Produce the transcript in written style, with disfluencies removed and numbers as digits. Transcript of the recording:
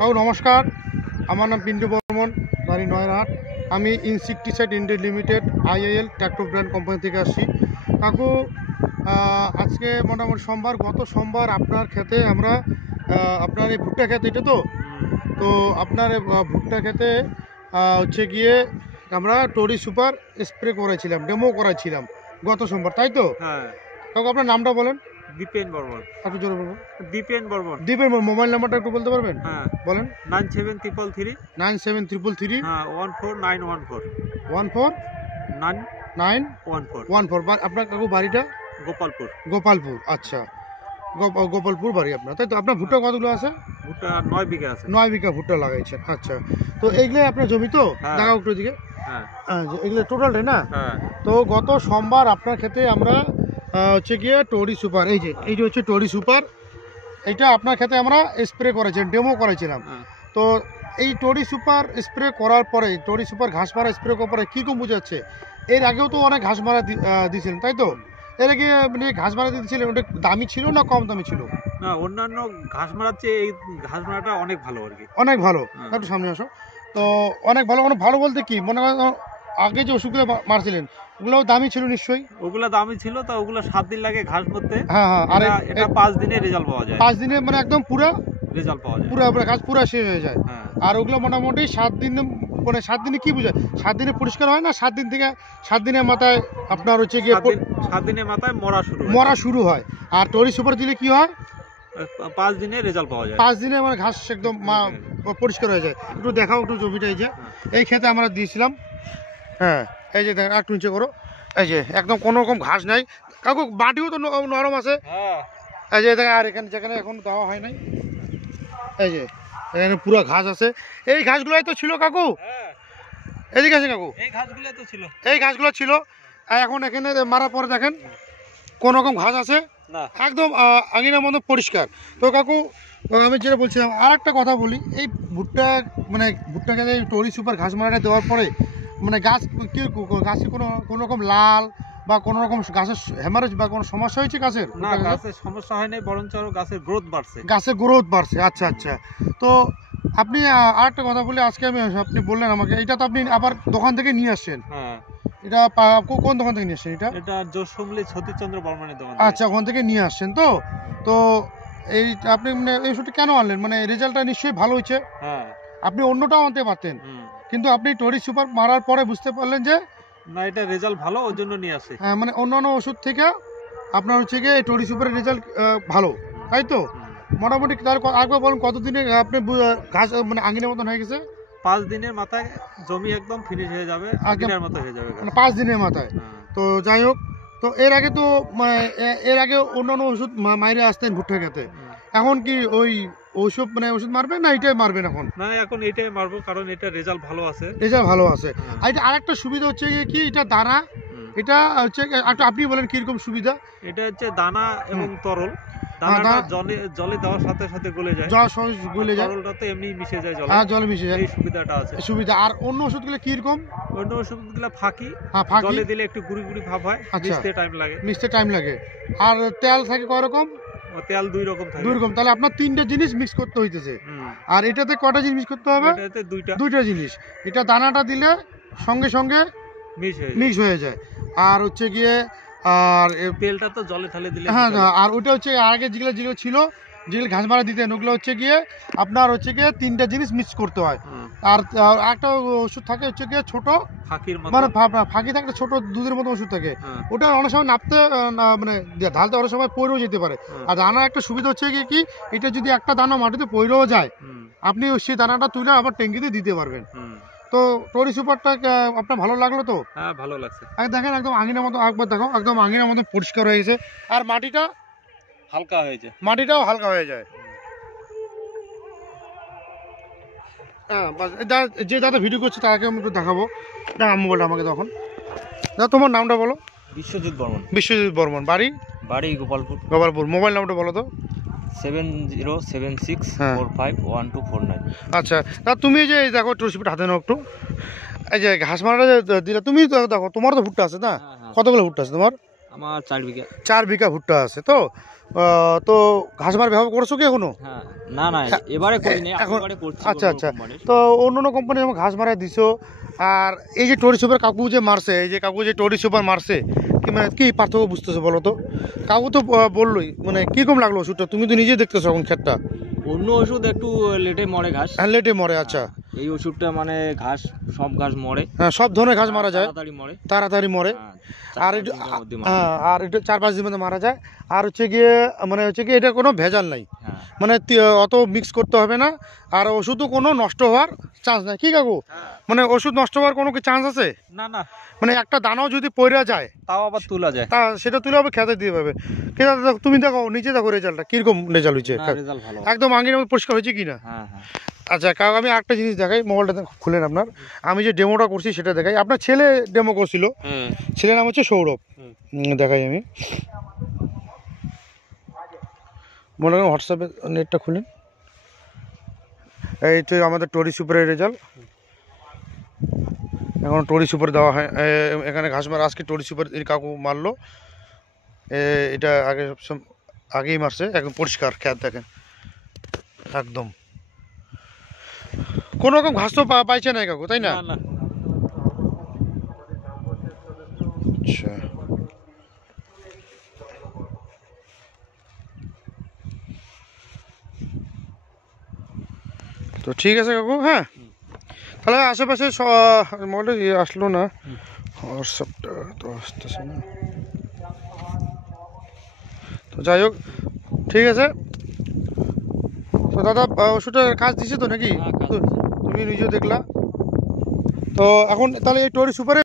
কাকু নমস্কার, আমার নাম পিন্টু বর্মন, বাড়ি নয়রহাট। আমি insecticide India limited IIL tractor brand company থেকে আসছি। কাকু আজকে মোটামুটি সোমবার, গত সোমবার আপনার ক্ষেতে আমরা আপনার এই ভুট্টা ক্ষেত এটা তো আপনার ভুট্টা ক্ষেতে হচ্ছে গিয়ে আমরা টরি সুপার স্প্রে করেছিলাম, ডেমো করাইছিলাম গত সোমবার, তাই তো? হ্যাঁ। কাকু আপনার নামটা বলেন। দীপেন বর্মন। একটু জোরে বলুন। দীপেন বর্মন। দীপেন বর্মন। মোবাইল নাম্বারটা একটু বলতে পারবেন? হ্যাঁ বলেন। 9733 9733 হ্যাঁ 14914 14 আপনার কাকু বাড়িটা? গোপালপুর। গোপালপুর, আচ্ছা। গোপালপুর বাড়ি আপনার, তাই তো? আপনার ভুট্টা কতগুলো আছে? ভুট্টা 9 বিঘা আছে। 9 বিঘা ভুট্টা লাগাইছেন, আচ্ছা। তো এইগুলো আপনার জমি তো? দেখাও একটু দিকে। হ্যাঁ এগুলো টোটালটাই না? হ্যাঁ। তো গত সোমবার আপনার ক্ষেতে আমরা হচ্ছে গিয়ে টরি সুপার, এই যে হচ্ছে টরি সুপার, এইটা আপনার ক্ষেতে আমরা স্প্রে করেছিলাম, ডেমো করেছিলাম। তো এই টরি সুপার স্প্রে করার পরে, টরি সুপার ঘাস মারা স্প্রে করার পরে কীরকম বোঝাচ্ছে? এর আগেও তো অনেক ঘাস মারা দিয়েছিলেন, তাই তো? এর আগে মানে ঘাস মারা দিয়েছিলেন, ওটা দামি ছিল না কম দামি ছিল? না, অন্যান্য ঘাস মারার চেয়ে এই ঘাস মারাটা অনেক ভালো আর কি। অনেক ভালো। একটু সামনে আসো। তো অনেক ভালো, মানে ভালো বলতে কি মনে করেন আগে যে ওষুধগুলো মারছিলেন ওগুলোও দামি ছিল নিশ্চয়ই? ওগুলো দামি ছিল, তো ওগুলো 7 দিন লাগে ঘাস মরতে। হ্যাঁ হ্যাঁ। আর এটা 5 দিনে রেজাল্ট পাওয়া যায়। 5 দিনে মানে একদম পুরো রেজাল্ট পাওয়া যায়, পুরো ঘাস পুরো শেষ হয়ে যায়। আর ওগুলো মোটামুটি 7 দিন, মানে 7 দিনে কি বোঝায়? 7 দিনে পরিষ্কার হয় না? 7 দিন থেকে 7 দিনের মাথায় আপনার হচ্ছে গিয়ে 7 দিনের মাথায় মরা শুরু হয়। আর টরি সুপার দিলে কি হয়? 5 দিনে রেজাল্ট পাওয়া যায়। 5 দিনে মানে ঘাস একদম পরিষ্কার হয়ে যায়। একটু দেখাও একটু জমিটা। এই যে এই ক্ষেতে আমরা দিয়েছিলাম। হ্যাঁ, এই যে দেখেন, একটু নিচে করো। এই যে একদম কোনো রকম ঘাস নাই কাকু, মাটিও তো নরম আছে। এই যে দেখেন, আর এখানে যেখানে এখন দেওয়া হয় নাই, এই যে এখানে পুরো ঘাস আছে। এই ঘাসগুলোই তো ছিল কাকু? এদিকে আছে কাকু, এই ঘাসগুলো তো ছিল, এই ঘাসগুলো ছিল। আর এখন এখানে মারার পরে দেখেন কোন রকম ঘাস আছে না, একদম আঙিনার মতো পরিষ্কার। তো কাকু আমি যেটা বলছিলাম, আর একটা কথা বলি, এই ভুট্টা মানে ভুট্টাকে টরি সুপার ঘাস মারাটা দেওয়ার পরে মানে গাছে কোনো রকম লাল বা কোনো রকম গাছের হ্যামারেজ বা কোনো সমস্যা হয়েছে গাছের? না, গাছের সমস্যা হয় নাই, বরঞ্চ আরো গাছের গ্রোথ বাড়ছে। আচ্ছা আচ্ছা। তো আপনি আরেকটা কথা বলি, আজকে আপনি বললেন আমাকে, এটা তো আপনি আবার দোকান থেকে নিয়ে আসছেন? হ্যাঁ। এটা কোন দোকান থেকে নিয়ে আসছেন? এটা জোশমলি সতীশচন্দ্র বর্মনের দোকান। আচ্ছা, ওখান থেকে নিয়ে আসছেন তো? তো এই আপনি মানে এই ওষুধটা কেন আনলেন? মানে রেজাল্টটা নিশ্চয়ই ভালো হয়েছে। হ্যাঁ। আপনি অন্যটাও আনতে পারতেন, কিন্তু আপনি টরি সুপার মারার পরে বুঝতে পারলেন যে না, এটা রেজাল্ট ভালো, ওই জন্য নিয়ে আসে। হ্যাঁ, মানে অন্যান্য ওষুধ থেকে আপনার হচ্ছে গিয়ে এই টরি সুপারের রেজাল্ট ভালো, তাই তো? মোটামুটি তার একবার বলুন, কতদিনে আপনি ঘাস মানে আঙিনার মতন হয়ে গেছে? 5 দিনের মাথায় জমি একদম ফিনিশ হয়ে যাবে, আঙিনার মতো হয়ে যাবে, মানে 5 দিনের মাথায়। তো যাই হোক, তো এর আগে অন্যান্য ওষুধ মাইরে আসতেন ভুট্টা খেতে, এখন কি ওই ওষুধ মানে ওষুধ মারবেন না এটাই মারবেন এখন? না, এখন এটাই মারবো, কারণ এটা রেজাল্ট ভালো আছে। আর এটা আরেকটা সুবিধা হচ্ছে কি, এটা দানা, এটা হচ্ছে আপনি বলেন কিরকম সুবিধা? এটা হচ্ছে দানা এবং তরল। দানাটা জলে দেওয়ার সাথে সাথে গলে যায়, তরলটা তো এমনি মিশে যায় জলে মিশে যায়, এই সুবিধাটা আছে। আর অন্য ওষুধগুলো কিরকম? অন্য ওষুধগুলো ফাঁকি, জলে দিলে একটু গুড়ি গুড়ি ভাব হয়, মিশতে টাইম লাগে। আর তেল থাকে কয় রকম? তেল 2 রকম থাকে। 2 রকম, তাহলে আপনার 3টে জিনিস মিক্স করতে হইতেছে। আর এটাতে কয়টা জিনিস করতে হবে? এটাতে 2টা জিনিস। এটা দানাটা দিলে সঙ্গে সঙ্গে মিক্স হয়ে যায়। আর হচ্ছে গিয়ে আর তেলটা তো জলে ঢেলে দিলে। হ্যাঁ, আর ওটা হচ্ছে আগে যেগুলো ছিল, যেগুলো ঘাস মারা দিতেন, ওগুলো হচ্ছে গিয়ে আপনার হচ্ছে গিয়ে 3টা জিনিস মিক্স করতে হয়। আর একটা ওষুধ থাকে হচ্ছে গিয়ে ছোট ফাঁকির মতো, মানে ফাঁকি থাকে, ছোট দুধের মতো ওষুধ থাকে, ওটা অনেক সময় নাপতে মানে ঢালতে অনেক সময় পড়েও যেতে পারে। আর দানার একটা সুবিধা হচ্ছে গিয়ে কি, এটা যদি একটা দানা মাটিতে পড়েও যায়, আপনি সেই দানাটা তুলে আবার ট্যাঙ্কিতে দিতে পারবেন। তো টরি সুপারটা আপনার ভালো লাগলো তো? হ্যাঁ, ভালো লাগছে। দেখেন একদম আঙিনার মতো, একবার দেখো, একদম আঙিনার মতো পরিষ্কার হয়ে গেছে। আর মাটিটাও হালকা হয়ে যায়। হ্যাঁ, যে দাদা ভিডিও করছে তাকে আমি একটু দেখাবো। মোবাইলটা আমাকে তখন দাদা, তোমার নামটা বলো। বিশ্বজিৎ বর্মন। বাড়ি গোপালপুর। মোবাইল নামটা বলো তো। 7076451249। আচ্ছা, তা তুমি যে দেখো টরি সুপার হাতে নাও একটু। এই যে ঘাস মারাটা দিলে, তুমি দেখো তোমার তো ভুট্টা আছে না? কতগুলো ভুট্টা আছে তোমার? আমার 4 বিঘা। 4 বিঘা ভুট্টা আছে তো। তো ঘাস মারা ব্যবহার করছো কি এখনো? হ্যাঁ, না না এবারে করিনি, এবারে করছি। আচ্ছা আচ্ছা, তো অন্য কোম্পানি যেমন ঘাস মারা দিছো, আর এই যে টরি সুপার কাকু যে মারছে, এই যে কাকু যে টরি সুপার মারছে, কি মানে কি পার্থক্য বুঝতেছো বলো তো? কাকু তো বললোই, মানে কিরকম লাগলো ওষুধটা? তুমি তো নিজে দেখতেছো এখন ক্ষেতটা। অন্য ওষুধ একটু লেটে মরে ঘাস। হ্যাঁ, লেটে মরে। আচ্ছা, এই ওষুধটা মানে ঘাস, সব ঘাস মরে। হ্যাঁ, সব ধরনের ঘাস মারা যায়, তাড়াতাড়ি মরে। আর আর এটা 4-5 দিনের মধ্যে মারা যায়। আর হচ্ছে গিয়ে মানে হচ্ছে কি এটা কোনো ভেজাল নাই, মানে অত মিক্স করতে হবে না। আর ওষুধও কোনো নষ্ট হওয়ার চান্স নাই, কি কাকু? মানে ওষুধ নষ্ট হওয়ার কোনো কি চান্স আছে? না না, মানে একটা দানাও যদি পড়ে যায় তাও আবার তোলা যায়, তা সেটা তুলে আবার খেতে দিয়ে পাবে। কিন্তু তুমি দেখো নিজে দেখো রেজাল্টটা কিরকম রেজাল্ট হয়েছে, একদম আঙ্গির পরিষ্কার হয়েছে কিনা। আচ্ছা কাকু, আমি একটা জিনিস দেখাই, মোবাইলটা খুলেন আপনার। আমি যে ডেমোটা করছি সেটা দেখাই। আপনার ছেলে ডেমো করছিল, ছেলের নাম হচ্ছে সৌরভ। দেখাই আমি, মনে করেন হোয়াটসঅ্যাপে নেটটা খুলেন। এই তো আমাদের টরি সুপারের রেজাল্ট। এখন টরি সুপার দেওয়া হয় এখানে ঘাস মারা। আজকে টরি সুপার কাকু মারলো, এটা আগেই মারছে। একদম পরিষ্কার খেত দেখেন, একদম কোনো রকম ঘাস তো পাইছে না কাকু, তাই না? আচ্ছা, তো ঠিক আছে কাকু। হ্যাঁ, তাহলে আশেপাশে মোবাইলটা আসলো না, হোয়াটসঅ্যাপটা তো আসতেছে না। তো যাই হোক, ঠিক আছে। তো দাদা ওষুধটার কাজ দিছে তো নাকি? তুমি নিজেও দেখলা তো। এখন তাহলে এই টরি সুপারে